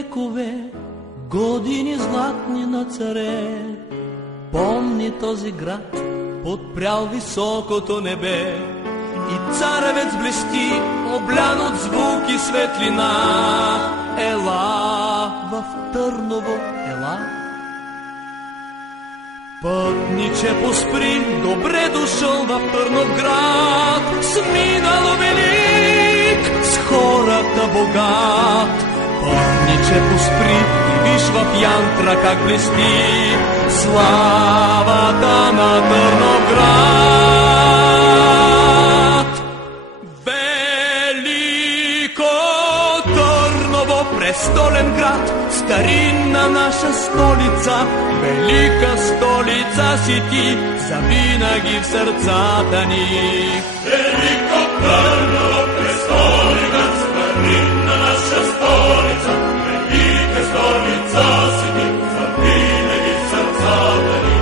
векове, години златни на царе. Помни този град, подпрял високото небе, и царевец блести, облян от звук и светлина. Ела в Търново, ела. Пътниче, поспри, добре дошъл в Търновград, с минало велик, с хората богат. Пътниче, поспри и виж в янтра как блести славата на Търновград. Велико Търново, престолен град, старинна наша столица, велика столица си ти, завинаги в сърцата ни. Велико Търново, престолен град, старинна наша столица, велика столица си ти, завинаги в сърцата ни.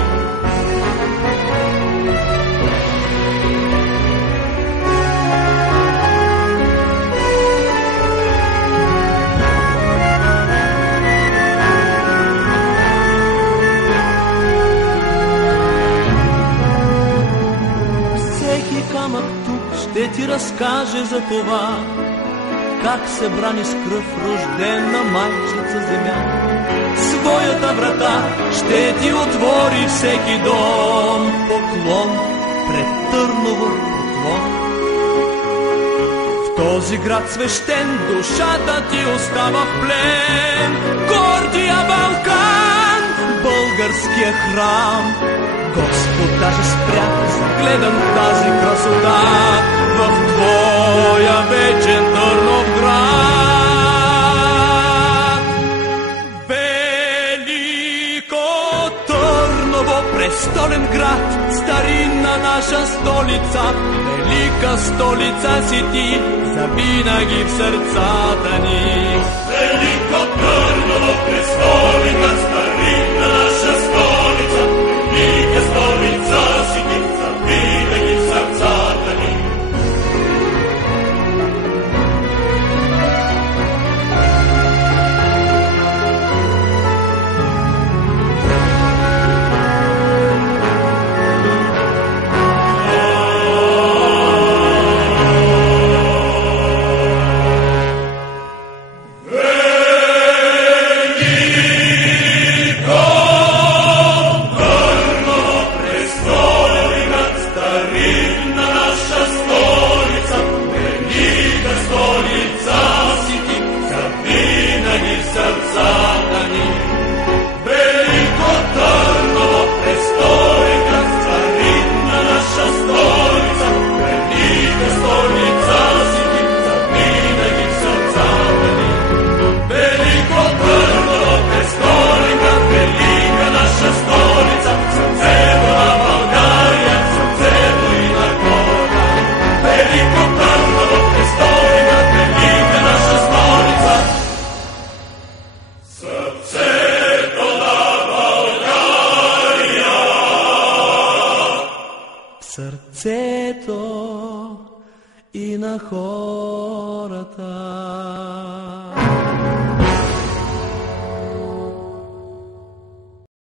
Камък тук ще ти разкаже за това, как се брани с кръв рождена майчица земя. Своята врата ще ти отвори всеки дом. Поклон пред Търново, поклон. В този град свещен душата ти остава в плен. Гордия Балкан, българския храм. Господ даже спря, загледан тази красота, в твоя вечен Търновград. Велико Търново, престолен град, старинна наша столица, велика столица си ти, завинаги в сърцата ни. Велико Търново, престолен град, старинна наша столица, велика столица си ти, завинаги в сърцата ни. Сърцето и на хората.